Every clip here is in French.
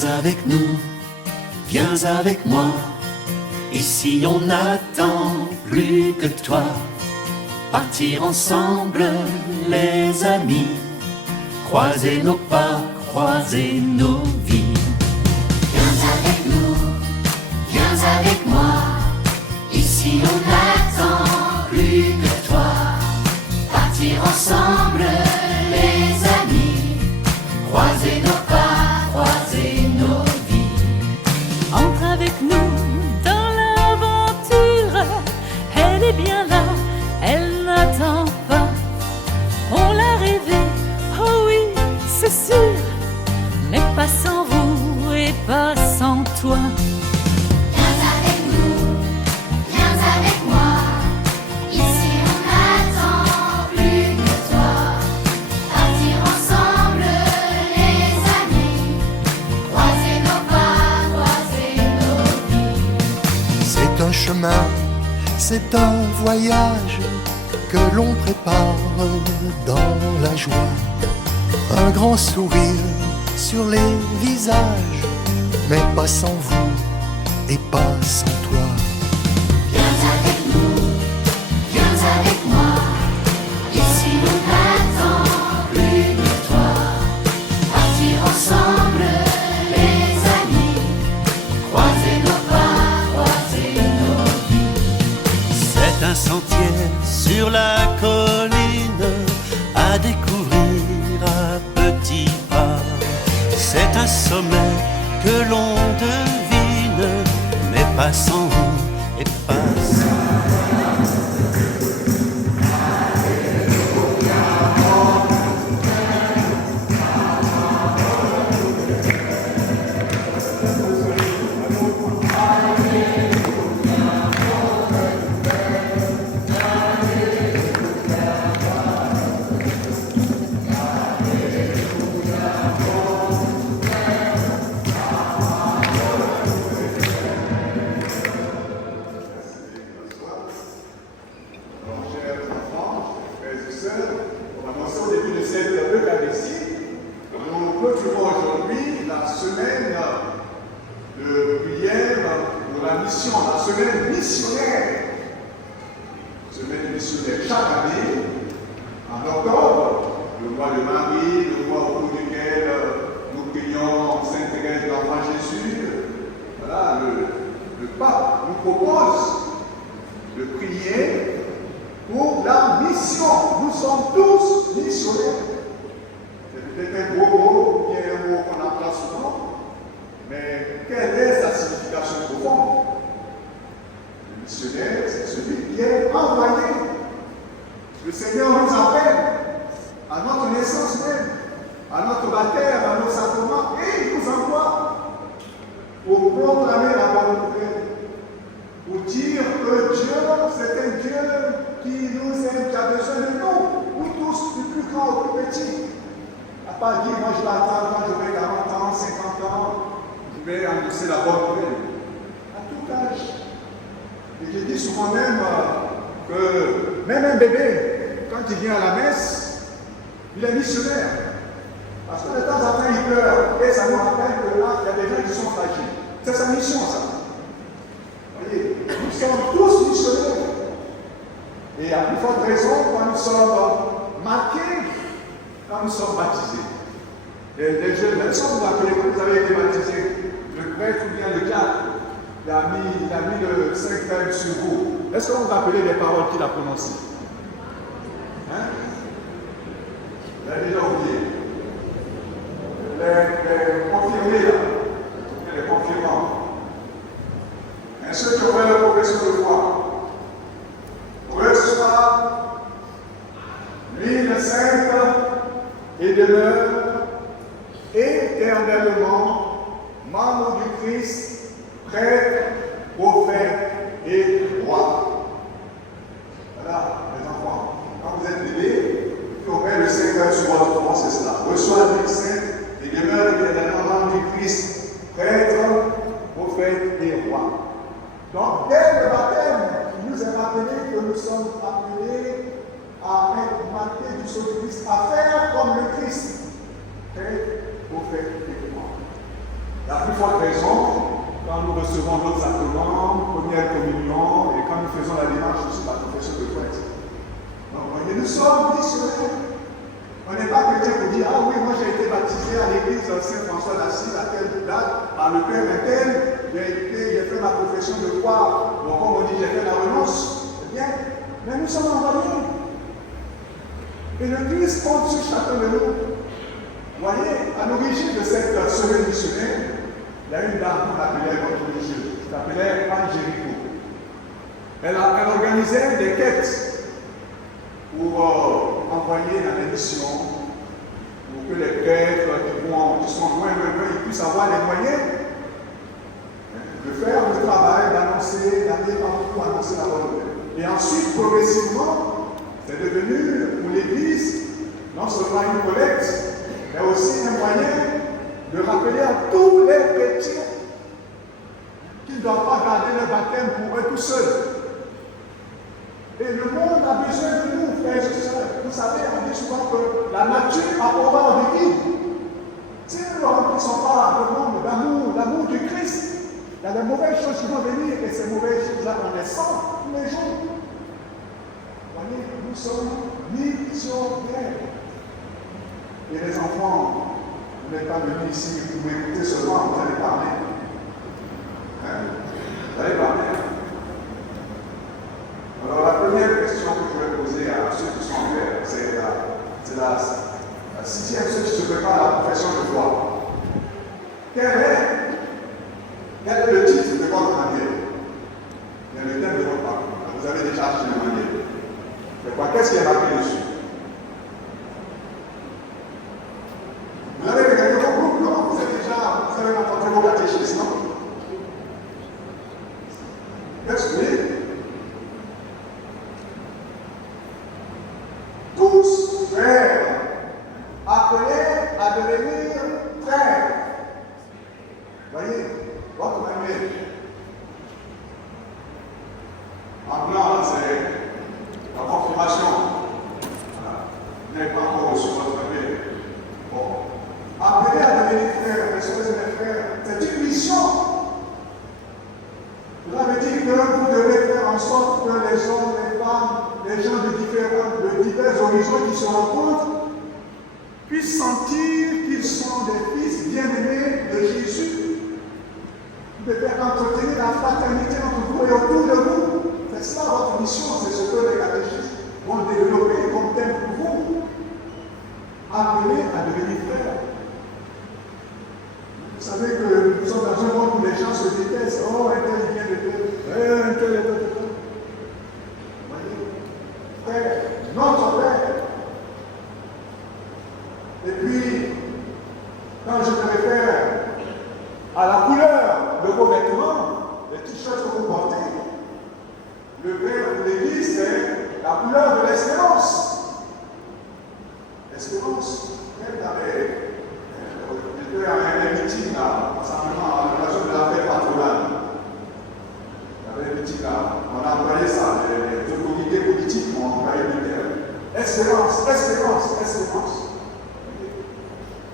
Viens avec nous, viens avec moi. Ici on n'attend plus que toi. Partir ensemble, les amis. Croiser nos pas, croiser nos vies. Viens avec nous, viens avec moi. Ici on n'attend plus que toi. Partir ensemble, les amis. Croiser nos pas, croiser nos vies. Entre avec nous dans l'aventure. Elle est bien là, elle n'attend pas. On l'a rêvé, oh oui, c'est sûr. Mais pas sans vous et pas sans toi. Viens avec nous, viens avec moi. Ici on n'attend plus que toi. Partir ensemble, les amis. Croiser nos pas, croiser nos vies. C'est un chemin, c'est un voyage que l'on prépare dans la joie. Un grand sourire sur les visages, mais pas sans vous et pas sans toi. Viens avec nous, viens avec moi. Ici on n'attend plus que toi. Partir ensemble, les amis. Croiser nos pas, croiser nos vies. C'est un sentier sur la colline à découvrir à petits pas. C'est un sommet que l'on devine, mais pas sans vous et pas sans. Donc, dès le baptême, il nous est rappelé que nous sommes appelés à être marqués du sceau du Christ, à faire comme le Christ. Prophète et roi. La plus forte raison, quand nous recevons notre sacrement, première communion, et quand nous faisons la démarche aussi de la confession de foi. Donc, nous sommes missionnaires. On n'est pas chrétien pour dire, ah oui, moi j'ai été baptisé à l'église Saint-François d'Assise à telle date, par le Père Intel, j'ai fait ma profession de foi, donc comme on dit, j'ai fait la renonce. C'est bien, mais nous sommes envoyés. Et le Christ compte sur chacun de nous. Vous voyez, à l'origine de cette semaine missionnaire, il y a une dame qu'on appelait notre religieuse, qui s'appelait Anne Jéricho. Elle organisait des quêtes pour envoyer dans les missions, pour que les prêtres qui sont loin, ils puissent avoir les moyens de faire le travail, d'annoncer, d'aller partout, annoncer la bonne nouvelle. Et ensuite, progressivement, c'est devenu pour l'Église non seulement une collecte, mais aussi un moyen de rappeler à tous les chrétiens qu'ils ne doivent pas garder leur baptême pour eux tout seuls. Et le monde a besoin de nous, frères et sœurs. Vous savez, on dit souvent que la nature a horreur de qui? C'est eux qui ne sont pas vraiment l'amour du Christ. Il y a des mauvaises choses qui vont venir et ces mauvaises choses-là, on les sent tous les jours. Vous voyez, nous sommes missionnaires. Et les enfants, vous n'êtes pas venus ici pour m'écouter seulement, vous allez parler. Vous allez parler. Alors la première question que je vais poser à ceux qui sont en paix, c'est la sixième, ceux qui se préparent à la profession de foi. Quel est le titre de votre manuel? Il y a le thème de votre parcours. Vous avez déjà acheté le manuel. C'est quoi? Qu'est-ce qui est marqué dessus? Vous avez regardé vos groupes, non? Vous avez rencontré vos catéchistes, non? Qu'est-ce que c'est? Tous frères, appelés à devenir frères. Voyez, votre manuel. En blanc, c'est la confirmation. Vous n'avez pas encore reçu votre manuel. Bon. Appelés à devenir frères, mes soeurs et mes frères, c'est une mission. Cela veut dire que vous devez faire en sorte que les hommes, les femmes, les gens de divers horizons qui se rencontrent puissent sentir qu'ils sont des fils bien-aimés de Jésus. Vous devez entretenir la fraternité entre vous et autour de vous. C'est ça votre mission, c'est ce que les catéchistes vont développer comme thème pour vous. Appelés à devenir frères. Vous savez que nous sommes dans un monde où les gens se détestent. Oh, un tel vient de tel, un tel est de tel. Frère, notre Père. Et puis, quand je me réfère à la couleur de vos vêtements, les t-shirts que vous portez, le Père de l'Église, c'est la couleur de l'espérance. L'espérance. Même j'étais à un meeting là, simplement à l'occasion de la fête patronale. Il y avait un meeting là, on a employé ça, les autorités politiques ont employé le terme. Espérance, espérance, espérance.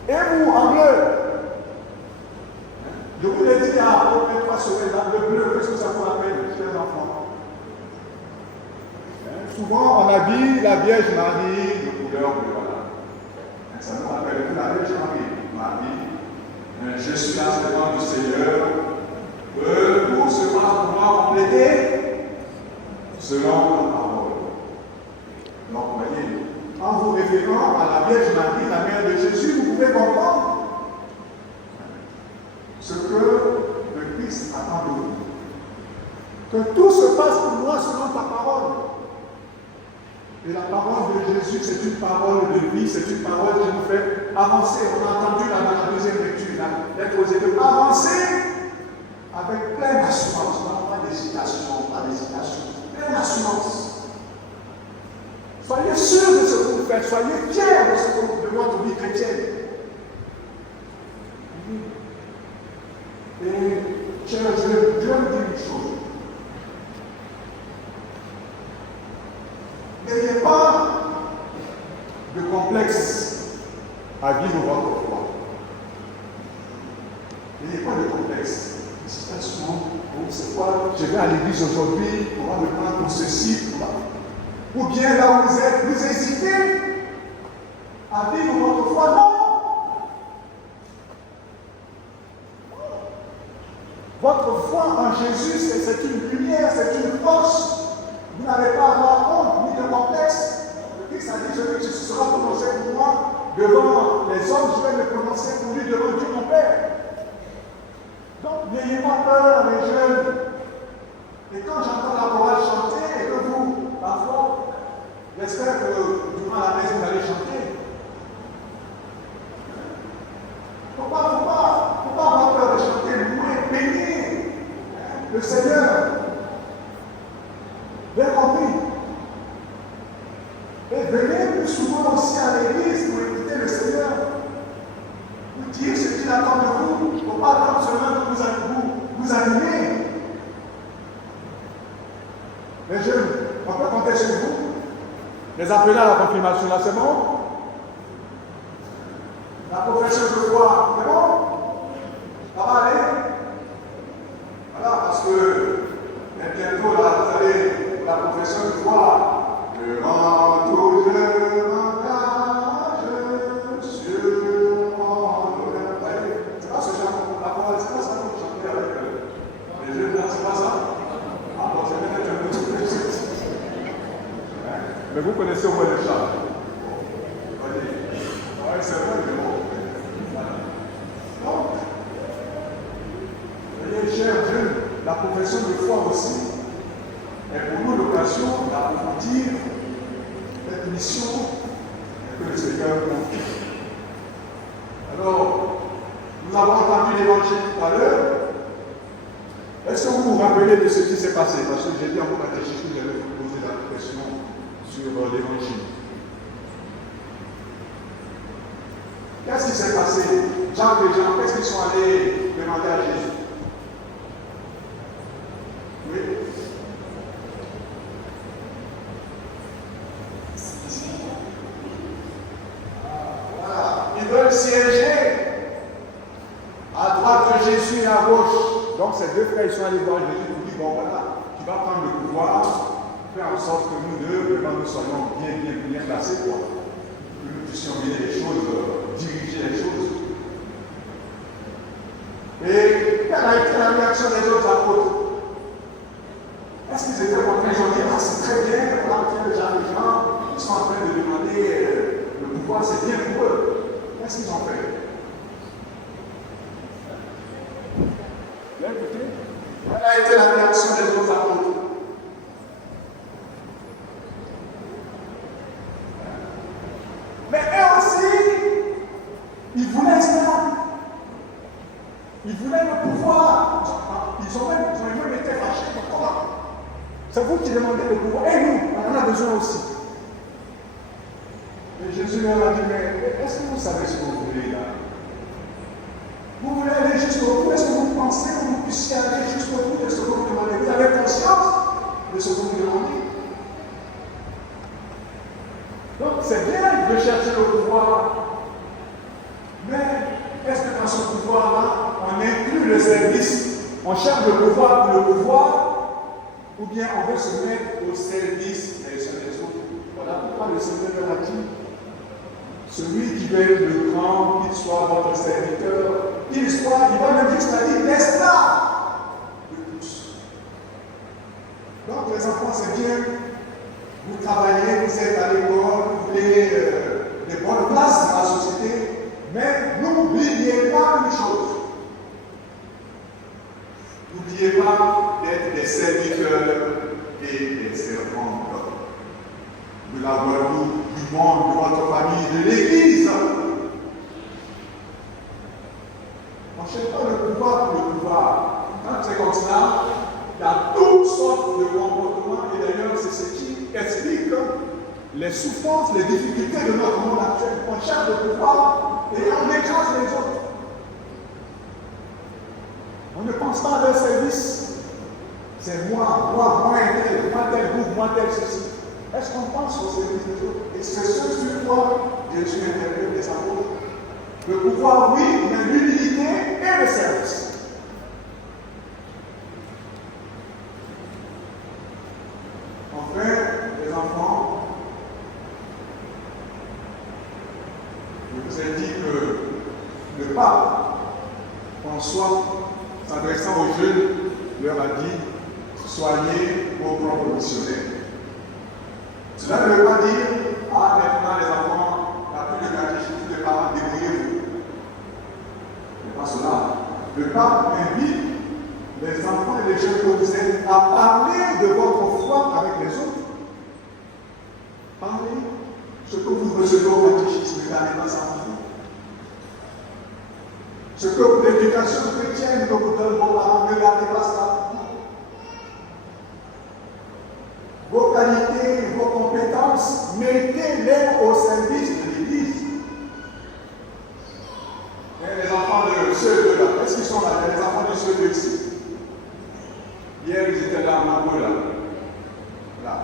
Et vous, en bleu, je vous l'ai dit à peu près 3 semaines là, le bleu, qu'est-ce que ça vous rappelle, chers enfants? Souvent, on habille la Vierge Marie de couleur bleue, voilà. Ça nous rappelle que la Vierge Marie, je suis l'instrument du Seigneur, que tout se passe pour moi complété selon la parole. Donc, vous voyez, en vous référant à la Vierge Marie, la mère de Jésus, vous pouvez comprendre ce que le Christ attend de vous. Que tout se passe pour moi selon ta parole. Et la parole de Jésus, c'est une parole de vie, c'est une parole qui nous fait avancer. On a entendu là dans la deuxième lecture, d'être aux études, avancer avec pleine assurance, pas d'hésitation, pleine assurance. Soyez sûrs de ce que vous faites, soyez fiers de votre vie chrétienne. Et je vais vous dire une chose. N'ayez pas de complexe à vivre votre foi. N'ayez pas de complexe. C'est pas souvent, c'est quoi, je vais à l'église aujourd'hui, on va me prendre pour ceci, ou bien là où vous êtes, vous hésitez à vivre votre foi. Non! Votre foi en Jésus, c'est une lumière, c'est une force. Vous n'avez pas à avoir honte ni de complexe. Le Christ a dit, celui qui se sera prononcé pour moi devant les hommes, je vais me prononcer pour lui devant Dieu mon Père. Donc, n'ayez pas peur, les jeunes. Et quand j'entends la chorale chanter, et que vous, parfois, j'espère que durant la messe, vous allez chanter. Il ne faut pas avoir peur de chanter, louer, bénir le Seigneur. Bien compris. Et venez plus souvent aussi à l'église pour écouter le Seigneur. Vous dire ce qu'il attend de vous. Il ne faut pas attendre seulement que vous animez. Les jeunes, on peut compter sur vous. Les appeler à la confirmation là, c'est bon? La profession de foi, c'est bon? Ça va aller? Voilà, parce que bientôt là, vous allez pour la profession de foi. Devant tout je m'engage sur mon honneur. C'est pas ce genre la parole, c'est pas ça que vous chantez avec les jeunes là, c'est pas ça? Ah bon, c'est peut-être un peu plus. Mais vous connaissez au moins le chant. Oui, c'est vrai, mais bon. Donc, voyez, chers jeunes, la profession de foi aussi est pour nous l'occasion d'approfondir cette mission que le Seigneur confie. Alors, nous avons entendu l'évangile tout à l'heure. Est-ce que vous vous rappelez de ce qui s'est passé? Parce que j'ai dit en vos catéchismes que j'allais vous poser la question sur l'évangile. Qu'est-ce qui s'est passé? Jacques et Jean, qu'est-ce qu'ils sont allés demander à Jésus? Oui. Voilà. Ils veulent siéger à droite de Jésus et à gauche. Donc ces deux frères, ils sont allés voir Jésus pour dire, bon voilà, tu vas prendre le pouvoir, faire en sorte que nous deux, vraiment, nous soyons bien placés, quoi. Que nous puissions mener les choses, diriger les choses. Et quelle a été la réaction des autres apôtres? Est-ce qu'ils étaient contents? Ils ont dit, ah c'est très bien, voilà, tiens, déjà les gens, ils sont en train de demander le pouvoir, c'est bien pour eux. Qu'est-ce qu'ils ont fait? Bien écoutez, quelle a été la réaction des autres apôtres? Mais eux aussi, ils voulaient cela. Ils voulaient le pouvoir. Ils ont même été fâchés. Pourquoi? C'est vous qui demandez le pouvoir. Et nous, on en a besoin aussi. Et Jésus leur a dit, mais est-ce que vous savez ce que vous voulez là? Vous voulez aller jusqu'au bout? Est-ce que vous pensez que vous puissiez aller jusqu'au bout de ce que vous demandez? Vous avez conscience de ce que vous demandez? Donc c'est bien de chercher le pouvoir. Mais est-ce que dans ce pouvoir-là, on inclut le service? On cherche le pouvoir pour le pouvoir? Ou bien on veut se mettre au service des uns des autres? Voilà pourquoi le Seigneur a dit, celui qui veut être le grand, qu'il soit votre serviteur, qu'il soit, il va le dire, c'est-à-dire l'esclave de tous. Donc les enfants, c'est bien, vous travaillez, vous êtes à l'école, vous voulez des bonnes places dans la société, mais n'oubliez pas une chose. N'oubliez pas d'être des serviteurs et des servantes de la Guadeloupe, du monde, de votre famille, de l'Église. On ne cherche pas le pouvoir pour le pouvoir. Quand c'est comme ça, il y a toutes sortes de comportements, et d'ailleurs, c'est ce qui explique les souffrances, les difficultés de notre monde actuel. On cherche le pouvoir et on écrase les autres. On ne pense pas à leur service. C'est moi tel groupe, moi tel ceci. Est-ce qu'on pense au service des autres? Et c'est ce sur quoi Jésus intervient des apôtres. Le pouvoir, oui, mais l'humilité et le service. François, s'adressant aux jeunes, leur a dit « Soignez vos propres missionnaires ». Cela ne veut pas dire « Ah, maintenant les enfants, il n'y a plus de catéchisme, de parents, débrouillez-vous ». Ce n'est pas cela. Le pape invite les enfants et les jeunes que vous êtes à parler de votre foi avec les autres. Parlez. Ce que vous recevez au catéchisme, ne gardez pas ça en vous. Ce que l'éducation chrétienne que vous donne vos parents, ne gardez pas ça. Vos qualités, vos compétences, mettez-les au service de l'Église. Les enfants de ceux de là, est-ce qu'ils sont là? Les enfants de ceux de ici. Hier, ils étaient là, à Magoula. Là.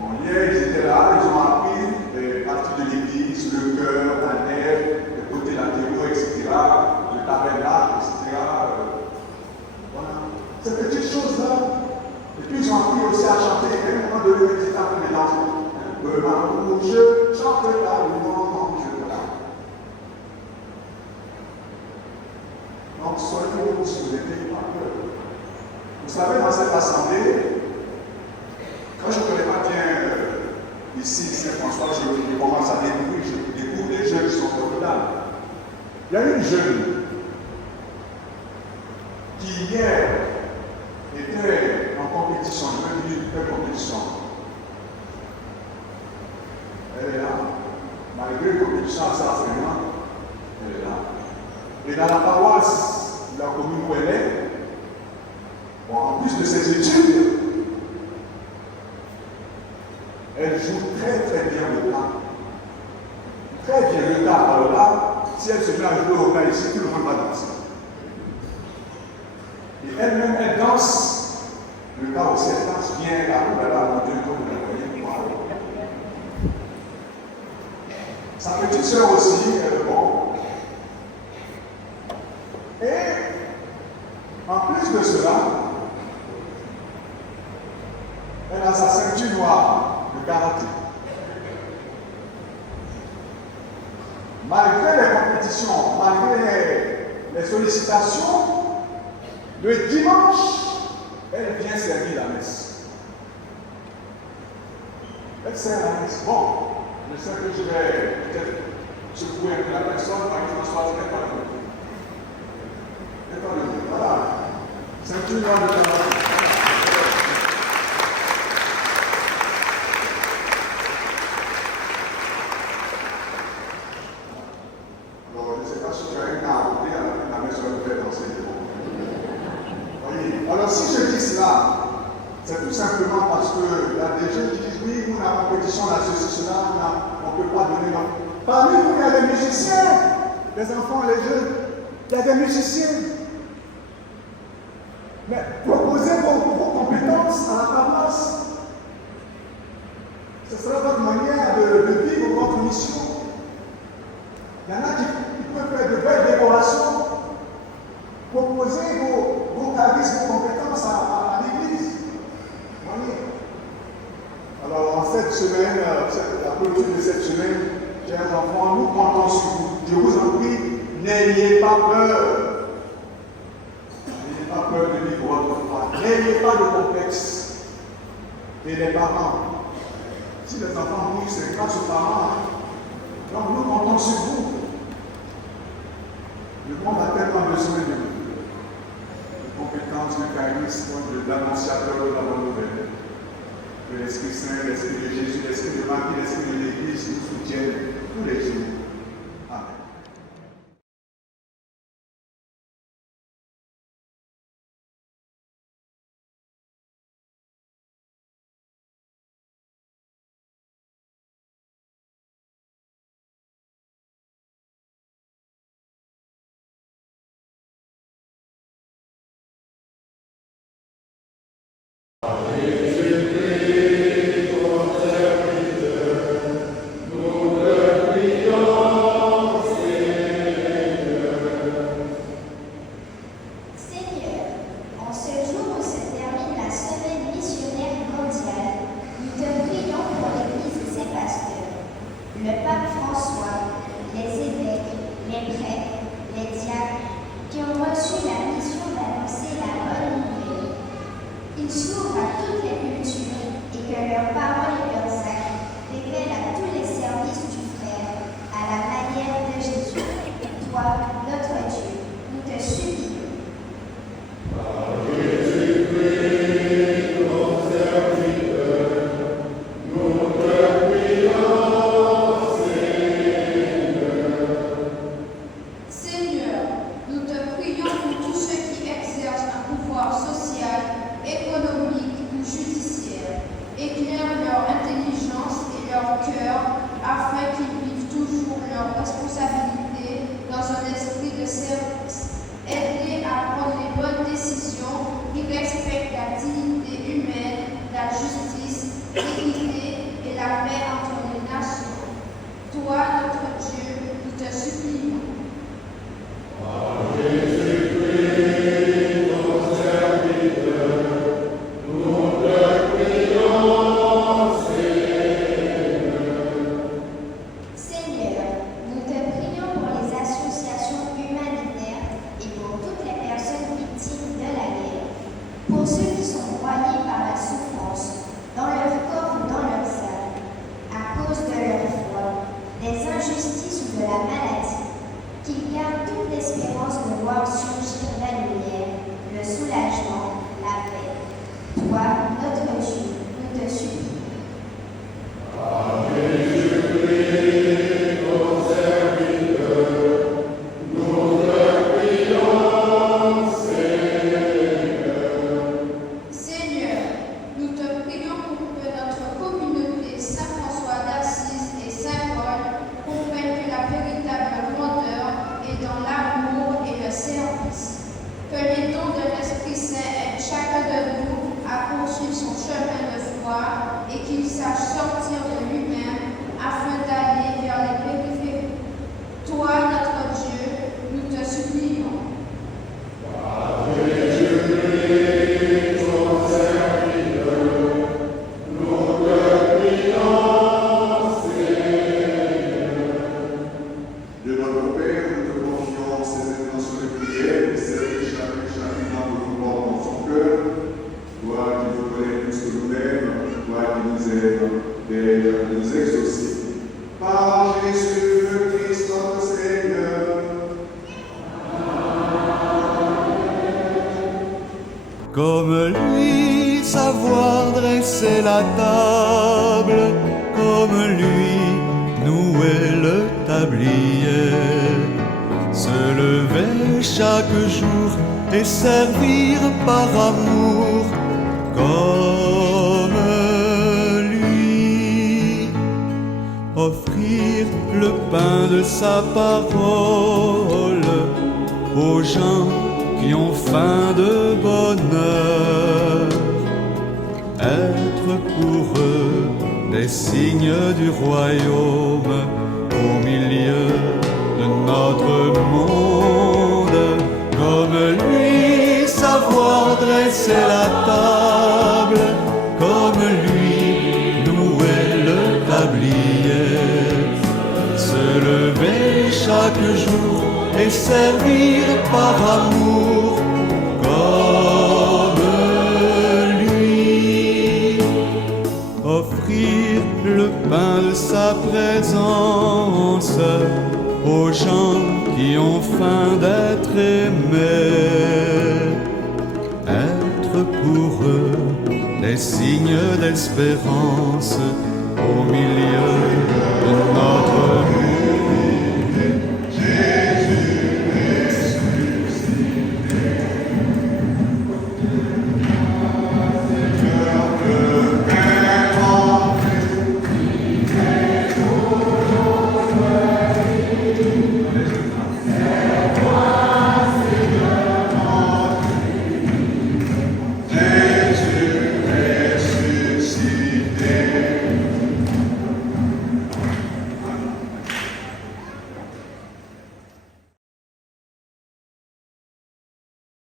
Bon, hier, ils étaient là, ils ont appris les parties de l'Église, le cœur, la nef, les côtés latéraux, etc., le tabernacle, etc. Voilà. Ces petites choses-là. Et puis, ils ont appris aussi à chanter. Et à un moment donné, ils étaient appris les danses. Je chante là, le moment, je là. Donc, soyez si vous êtes pas peur. Vous savez, dans cette assemblée, quand je ne connais pas bien ici, Saint-François, je commence à découvrir, je découvre les jeunes qui sont formidables. Il y a une jeune qui hier était en compétition, je vais dire une compétition. Elle est là. Malgré la compétition assez enseignante, elle est là. Et dans la paroisse, la commune où elle est, bon, en plus de ses études, elle joue très très bien le tas. Très bien le tas. Alors là, si elle se met à jouer au tas ici, tout le monde va danser. Et elle-même, elle danse. Le tas aussi, elle danse bien là, mon Dieu, comme vous la voyez. Sa petite sœur aussi, elle est bon. Et en plus de cela, elle a sa ceinture noire de karaté. Malgré les compétitions, malgré les sollicitations, le dimanche, elle vient servir la messe. Elle sert la messe. Bon, je sais que je vais peut-être secouer un peu la personne, par exemple, François, tu n'es pas le même. Voilà. Ceinture noire de karaté. Alors, je ne sais pas si tu as une à côté avec la maison de faire danser. Voyez. Alors, si je dis cela, c'est tout simplement parce qu'il y a des gens qui disent oui, nous, la compétition, la ceci, cela, on ne peut pas donner non. Parmi vous, il y a des musiciens, les enfants, les jeunes, il y a des musiciens. Mais proposez vos compétences à la paroisse. Ce sera votre manière de vivre votre mission. Il y en a qui peuvent faire de belles décorations. Proposez vos charismes, vos compétences à l'Église. Voyez. Alors, en cette semaine, la clôture de cette semaine, chers enfants, nous comptons sur vous. Je vous en prie, n'ayez pas peur. N'ayez pas peur de vivre votre foi. N'ayez pas de complexe. Et les parents, si les enfants mourent, c'est grâce aux parents. Donc nous comptons sur vous. Le monde a tellement besoin de vous. De compétences, de charisme, de l'annonciateur de la bonne nouvelle. Que l'Esprit Saint, l'Esprit de Jésus, l'Esprit de Marie, l'Esprit de l'Église nous soutiennent tous les jours. Amen. le pape François, les évêques, les prêtres, les les diacres qui ont reçu la mission d'annoncer la bonne nouvelle. Ils s'ouvrent à toutes les cultures et que leurs paroles et leurs actes révèlent à tous les services du frère à la manière de Jésus. Toi, notre Dieu, nous te supplions. Comme lui, savoir dresser la table, comme lui, nouer le tablier, se lever chaque jour et servir par amour, comme lui, offrir le pain de sa parole aux gens qui ont faim de bonheur, être pour eux des signes du royaume au milieu de notre monde. Comme lui, savoir dresser la table, comme lui, nouer le tablier, se lever chaque jour et servir par amour, comme lui, offrir le pain de sa présence aux gens qui ont faim d'être aimés, être pour eux des signes d'espérance au milieu de notre monde.